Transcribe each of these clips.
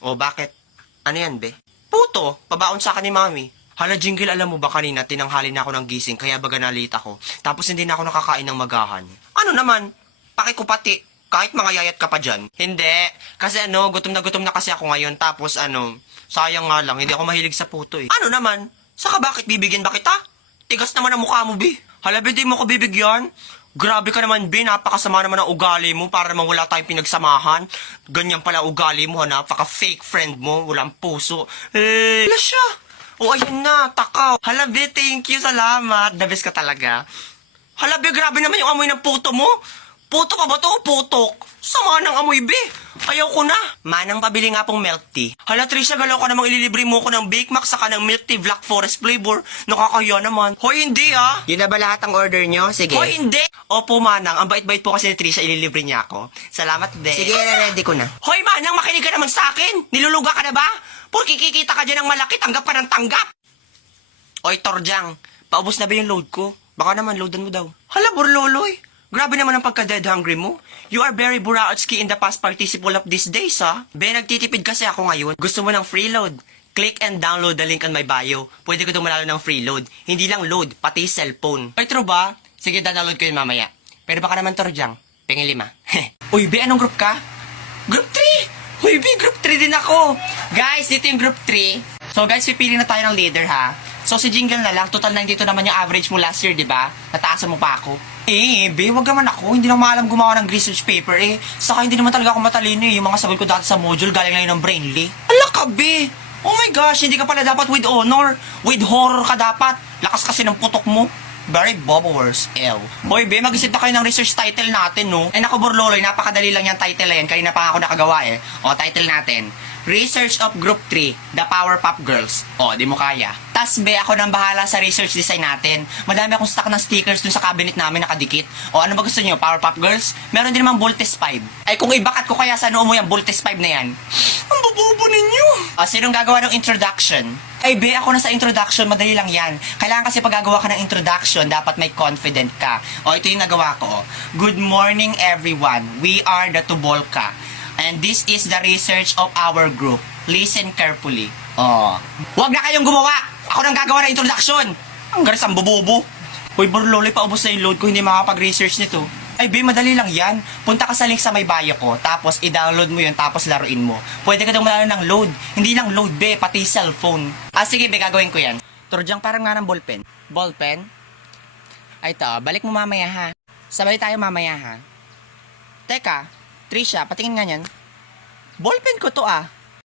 O bakit? Ano yan, be? Puto, pabaon sa akin ni mami. Hala, Jingle, alam mo ba kanina, tinanghali na ako ng gising, kaya baga nalita ko. Tapos hindi na ako nakakain ng magahan. Ano naman? Pakikupati. Kahit mga yayat ka pa dyan. Hindi. Kasi gutom na kasi ako ngayon. Tapos sayang nga lang, hindi ako mahilig sa puto eh. Ano naman? Saka bakit bibigyan ba kita? Tigas naman ang mukha mo, be. Hala, be, di mo ko bibigyan? Grabe ka naman, be. Napakasama naman ang ugali mo para naman wala tayong pinagsamahan. Ganyan pala ugali mo, ha? Napaka-fake friend mo. Walang puso. Hala siya. O, ayun na. Takaw. Hala, be, thank you. Salamat. The best ka talaga. Hala, be, grabe naman yung amoy ng puto mo. Puto pa ba to o putok? Sama ng amoy, be. Ayaw ko na. Manang pabili nga pong milk tea. Hala, Trisha, galaw ka namang ililibre mo ko ng Bake Mac saka ng milk tea Black Forest flavor. Nakakaya naman. Hoy, hindi ah. Yun na ba lahat ang order nyo? Sige. Hoy, hindi. Opo, Manang. Ang bait-bait po kasi ni Trisha, ililibre niya ako. Salamat, be. Sige, ready ko na. Hoy, Manang, makinig ka naman sa akin. Niluluga ka na ba? Porque kikita ka dyan ng malaki, tanggap ka ng tanggap. Oy, Torjang, paubos na ba yung load ko? Baka naman, loadan mo daw. Hala, Burloloy. Grabe naman ang pagka-dead hungry mo. You are very Buraotsky in the past participle of these days, ha? Be, nagtitipid kasi ako ngayon. Gusto mo ng free load? Click and download the link on my bio. Pwede ko dumalalo ng free load. Hindi lang load, pati cellphone. Ay, true ba? Sige, download ko yun mamaya. Pero baka naman, Torjang, pengin 5. Uy, Be, anong group ka? Group 3! Uy, Be, group 3 din ako. Guys, dito yung group 3. So, guys, pipili na tayo ng leader, ha? So, si Jingle na lang. Total na dito naman yung average mo last year, di ba? Nataasan mo pa ako. Be, wag naman ako. Hindi naman maalam gumawa ng research paper, eh. Saka hindi naman talaga ako matalino, eh. Yung mga sagot ko dati sa module, galing lang yun ng Brainly. Ala ka, Be! Oh my gosh, hindi ka pala dapat with honor. With horror ka dapat. Lakas kasi ng putok mo. Very bobblers. Hoy, Be, mag-isip na kayo ng research title natin, no? Naku, Burloloy, napakadali lang yung title na yan. Kanina pa ako nakagawa, eh. O, title natin. Research of Group 3, The Powerpuff Girls. O, di mo kaya. Tas, Be, ako nang bahala sa research design natin. Madami akong stock ng stickers dun sa cabinet namin nakadikit. O, ano ba gusto nyo? Powerpuff Girls? Meron din namang Voltes 5. Ay, kung ibakat ko kaya sa noo mo yung Voltes 5 na yan. Ang bobobo ninyo. O, sinong gagawa ng introduction? Ay, Be, ako na sa introduction, madali lang yan. Kailangan kasi pag gagawa ka ng introduction, dapat may confident ka. O, ito yung nagawa ko. Good morning, everyone. We are the Tubolka. And this is the research of our group. Listen carefully. Oh. Huwag na kayong gumawa! Ako nang gagawa ng introduction! Ang garis ang bobobo. Hoy, Burloloy, paubos na yung load ko, hindi makapag-research nito. Ay, Be, madali lang yan. Punta ka sa link sa may bio ko, tapos i-download mo yun, tapos laruin mo. Pwede ka daw malalo ng load. Hindi lang load, Be, pati cellphone. Sige, Be, gagawin ko yan. Turjang, parang nga ng ballpen. Ballpen? Ay, to, balik mo mamaya, ha? Sabay tayo mamaya, ha? Teka, Trisha, patingin nga yan. Ballpen ko to, ah.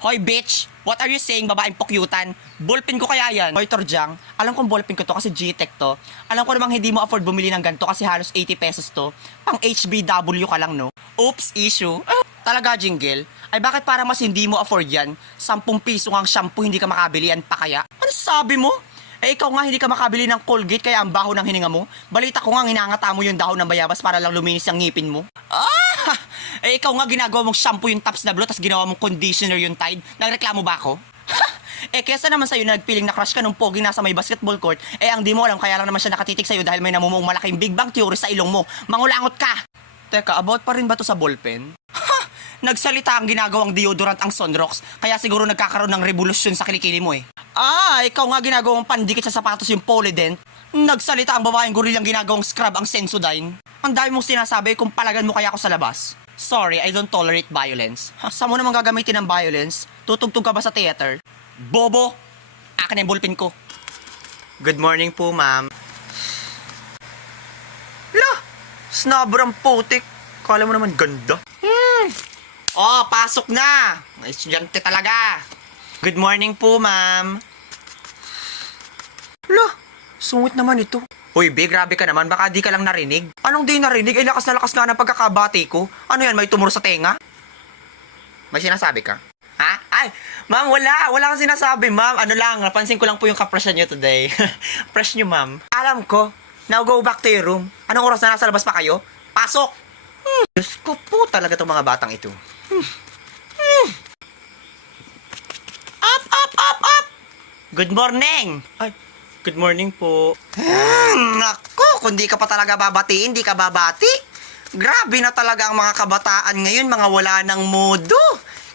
Hoy, bitch! What are you saying, babaeng pukyutan? Ballpen ko kaya yan. Hoy, Torjang, alam kong ballpen ko to kasi G-Tech to. Alam ko namang hindi mo afford bumili ng ganito kasi halos 80 pesos to. Pang HBW ka lang, no? Oops, issue. Talaga, Jingle? Ay, bakit parang mas hindi mo afford yan? 10 piso ang shampoo, hindi ka makabili yan pa kaya? Ano sabi mo? Ikaw nga hindi ka makabili ng Colgate kaya ang baho ng hininga mo. Balita ko nga hinangata mo yung dahon ng bayabas para lang luminis ang ngipin mo. Ikaw nga ginagawa mong shampoo yung Tops na Blue tapos ginawa mong conditioner yung Tide. Nagreklamo ba ako? Kesa naman sa'yo nagpiling na crush ka nung pogi nasa may basketball court, ang di mo alam kaya lang naman siya nakatitik sa'yo dahil may namumuong malaking Big Bang Theory sa ilong mo. Mangulangot ka! Teka, about pa rin ba to sa ballpen? Nagsalita ang ginagawang deodorant ang Sunrox, kaya siguro nagkakaroon ng revolusyon sa kilikili mo eh. Ikaw nga ginagawang pandikit sa sapatos yung Polydent. Nagsalita ang babaeng gorilang ginagawang scrub ang Sensodyne. Ang dami mong sinasabi kung palagan mo kaya ako sa labas. Sorry, I don't tolerate violence. Saan mo naman gagamitin ng violence? Tutugtog ka ba sa theater? Bobo! Akin na yung ballpen ko. Good morning po, ma'am. Lah! Snabrang putik. Kala mo naman ganda. Pasok na! Estudyante talaga. Good morning po, ma'am. Lah! Sungit naman ito. Hoy, Be, grabe ka naman. Baka di ka lang narinig. Anong di narinig? Ay, lakas na lakas nga ng pagkakabati ko. Ano yan? May tumor sa tenga? May sinasabi ka? Ha? Ay, ma'am, wala. Wala kang sinasabi, ma'am. Ano lang, napansin ko lang po yung kapresyon nyo today. Fresh nyo, ma'am. Alam ko. Now go back to your room. Anong oras na nasa labas pa kayo? Pasok! Diyos ko po talaga itong mga batang ito. Up, up, up, up! Good morning! Ay, good morning po. Naku, kung di ka pa talaga babati, hindi ka babati. Grabe na talaga ang mga kabataan ngayon, mga wala ng modo.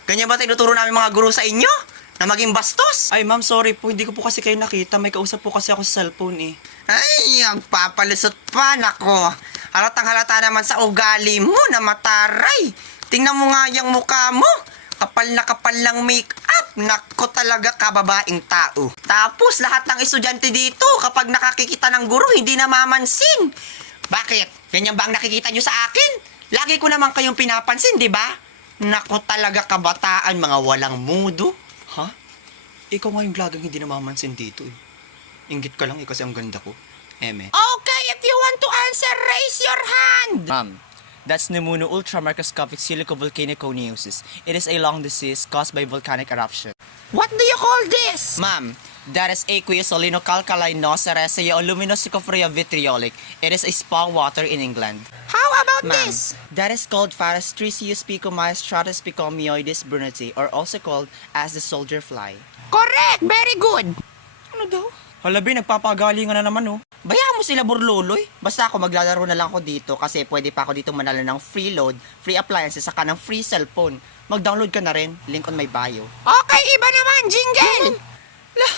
Ganyan ba tinuturo namin mga guro sa inyo? Na maging bastos? Ay, ma'am, sorry po. Hindi ko po kasi kayo nakita. May kausap po kasi ako sa cellphone eh. Ay, ang papalusot pa, nako. Halatang halata naman sa ugali mo na mataray. Tingnan mo nga yung mukha mo. Kapal na kapal lang make-up. Nako talaga kababaing tao. Tapos lahat ng estudyante dito kapag nakakikita ng guro hindi namamansin. Bakit? Ganyan ba ang nakikita nyo sa akin? Lagi ko naman kayong pinapansin, di ba? Nako talaga kabataan, mga walang mudo. Ha? Ikaw nga yung laging hindi namamansin dito eh. Inggit ka lang eh kasi ang ganda ko. Eme. Okay, if you want to answer, raise your hand. Ma'am, that's pneumono ultramicroscopic silicovolcanic coniosis. It is a lung disease caused by volcanic eruption. What do you call this? Ma'am, that is aqueous solino-calcaline-noceresea luminosicophoria vitriolic. It is a spa water in England. How about Ma'am, this? that is called Pharostricius picomyostratus picomyoides bruneti, or also called as the soldier fly. Correct, very good. Ano daw? Halabi, nagpapagalingan na naman oh. Bayaan mo sila burluloy. Basta ako maglalaro na lang ako dito kasi pwede pa ako dito manalo ng free load, free appliances, saka ng free cellphone. Mag-download ka na rin. Link on my bio. Okay, iba naman, jingle! Lah,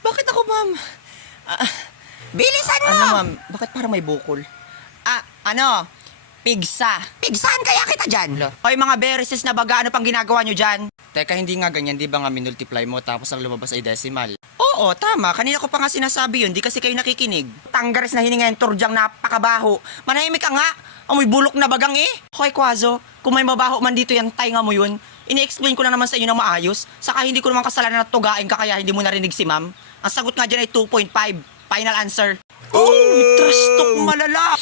bakit ako, ma'am? Bilisan mo! Ano, ma'am? Bakit parang may bukol? Pigsa. Pigsahan kaya kita dyan? Hoy, mga bereses na baga, ano pang ginagawa nyo dyan? Teka, hindi nga ganyan, di ba nga minultiply mo tapos ang lumabas ay decimal? Oo, tama. Kanina ko pa nga sinasabi yun, di kasi kayo nakikinig. Tanggares na hininga yung turdyang napakabaho. Manahimik ka nga. Amoy bulok na bagang eh. Hoy, Kwazo, kung may mabaho man dito yan, tainga mo yun. Ini-explain ko na naman sa inyo ng maayos. Saka hindi ko naman kasalanan na tugain ka kaya hindi mo narinig si ma'am. Ang sagot nga dyan ay 2.5. Final answer. Oh, trash talk malala.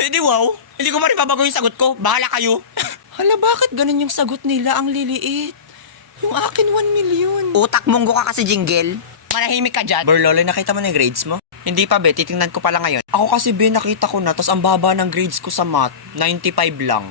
Hindi wow. Hindi ko pa rin babago yung sagot ko. Bahala kayo. Hala, bakit ganun yung sagot nila? Ang liliit. Yung akin 1 million. Utak munggo ka kasi, jingle. Manahimik ka dyan. Berloloy, nakita mo na yung grades mo? Hindi pa, be. Titingnan ko pala ngayon. Ako kasi, be, nakita ko na. Tapos ang baba ng grades ko sa math, 95 lang.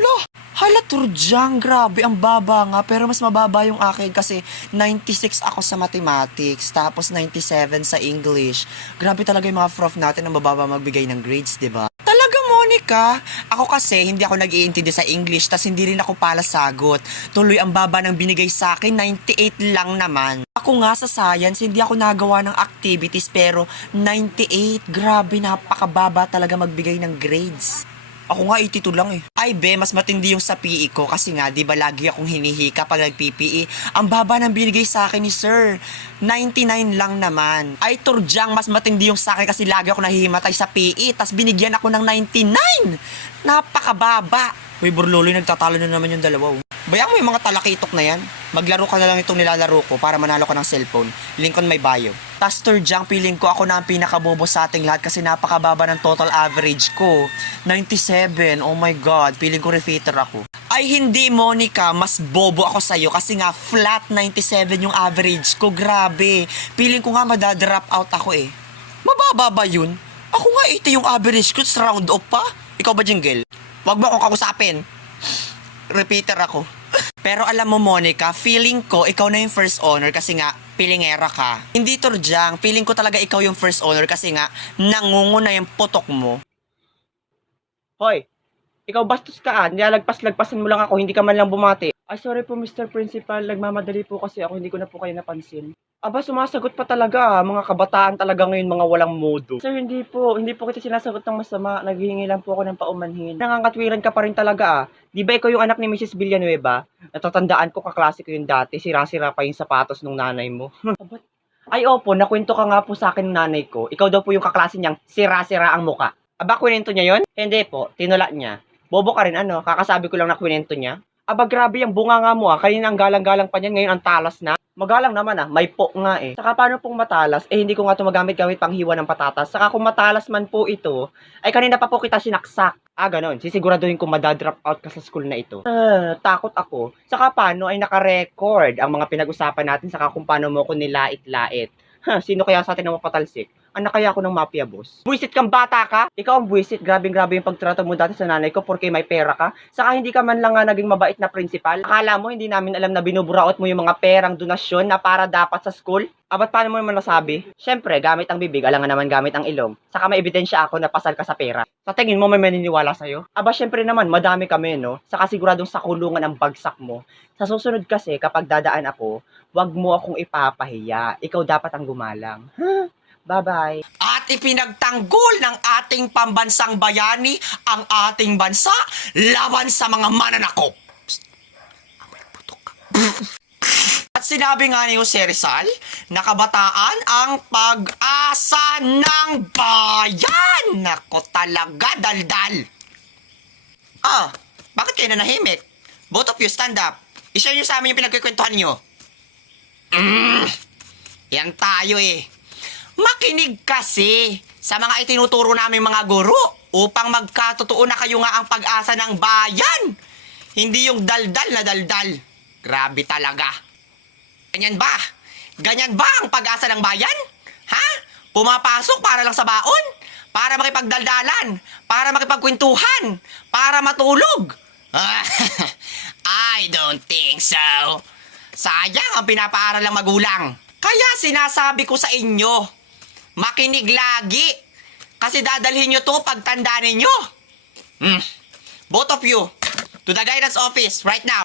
Loh, hala, Turjang. Grabe, ang baba nga. Pero mas mababa yung akin kasi 96 ako sa mathematics. Tapos 97 sa English. Grabe talaga yung mga prof natin ang mababa magbigay ng grades, diba? Talaga, Monica? Ako kasi, hindi ako nag-iintindi sa English, tas hindi rin ako pala sagot. Tuloy ang baba ng binigay sa akin, 98 lang naman. Ako nga sa science, hindi ako nagawa ng activities, pero 98, grabe, napakababa talaga magbigay ng grades. Ako nga 82 lang eh. Ay be, mas matindi yung sa PE ko kasi nga, di ba lagi akong hinihika pag nag-PPE. Ang baba ng binigay sa akin ni sir, 99 lang naman. Ay Turjang, mas matindi yung sa akin kasi lagi ako nahihimatay sa PE, tas binigyan ako ng 99. Napakababa. Uy, Burluloy, nagtatalo na naman yung dalawa. Bayang mo yung mga talakitok na yan. Maglaro ka na lang itong nilalaro ko para manalo ka ng cellphone. Link on my bio. Tas Turjang, feeling ko ako na ang pinakabobo sa ating lahat kasi napakababa ng total average ko. 97. Oh my God. Feeling ko repeater ako. Ay hindi, Monica. Mas bobo ako sa'yo kasi nga flat 97 yung average ko. Grabe. Feeling ko nga madadrop out ako eh. Mababa ba yun? Ako nga 80 yung average ko. Sa round off pa. Ikaw ba, Jingle? Wag mo akong kausapin. Repeater ako. Pero alam mo, Monica, feeling ko ikaw na yung first honor kasi nga pilingera ka. Hindi, Turjang. Feeling ko talaga ikaw yung first honor kasi nga nangunguna yung putok mo. Hoy, ikaw bastos ka nilalagpas-lagpasan mo lang ako, hindi ka man lang bumati. Ay, sorry po Mr. Principal, nagmamadali po kasi ako, hindi ko na po kayo napansin. Aba, sumasagot pa talaga, mga kabataan talaga ngayon, mga walang modo. Sir, hindi po kita sinasagot ng masama, naghihingi lang po ako ng paumanhin. Nangangatwiran ka pa rin talaga Di ba ikaw yung anak ni Mrs. Villanueva? Natatandaan ko kaklase ko yung dati, sira-sira pa yung sapatos ng nanay mo. Ay opo, nakwento ka nga po sa akin ng nanay ko. Ikaw daw po yung kaklase niyang sira-sira ang muka. Aba, kwento niya yon? Hindi po, tinula niya. Bobo ka rin kakasabi ko lang na kwento niya. Aba, grabe yung bunga nga mo kanina ang galang-galang pa niyan, ngayon ang talas na. Magalang naman may po nga eh. Saka paano pong matalas? Hindi ko nga ito magamit-gamit pang hiwa ng patatas. Saka kung matalas man po ito, ay kanina pa po kita sinaksak. Ganon. Sisiguraduhin ko madadrop out ka sa school na ito. Takot ako. Saka paano ay naka-record ang mga pinag-usapan natin saka kung paano mo ko nilait-lait. Sino kaya sa atin ang mapatalsik? Anak kaya ako ng mafia boss. Buwisit kang bata ka? Ikaw ang buwisit. Grabe yung pagtrato mo dati sa nanay ko porque may pera ka. Saka hindi ka man lang nga naging mabait na principal. Akala mo hindi namin alam na binuburaot mo yung mga perang donasyon na para dapat sa school? Abat paano mo naman nasabi? Siyempre, gamit ang bibig, alangan naman gamit ang ilong. Saka may ebidensya ako na pasal ka sa pera. Sa tingin mo may maniniwala sa'yo? Aba, siyempre naman, madami kami, no? Saka siguradong sa kulungan ang bagsak mo. Sa susunod kasi, kapag dadaan ako, wag mo akong ipapahiya. Ikaw dapat ang gumalang. Bye-bye. At ipinagtanggol ng ating pambansang bayani ang ating bansa laban sa mga mananakop. Psst. Amoy putok ka. At sinabi nga ni Jose Rizal na kabataan ang pag-asa ng bayan. Nako talaga, daldal. Bakit kayo nanahimik? Both of you, stand up. I-share nyo sa amin yung pinagkikwentuhan nyo. Yan tayo eh. Makinig kasi sa mga itinuturo namin mga guro upang magkatotoo na kayo nga ang pag-asa ng bayan. Hindi yung daldal na daldal. Grabe talaga. Ganyan ba? Ganyan ba ang pag-asa ng bayan? Ha? Pumapasok para lang sa baon? Para makipagdaldalan? Para makipagkwentuhan? Para matulog? I don't think so. Sayang ang pinapaaral ng magulang. Kaya sinasabi ko sa inyo, makinig lagi. Kasi dadalhin nyo to pagtanda ninyo. Both of you, to the guidance office right now.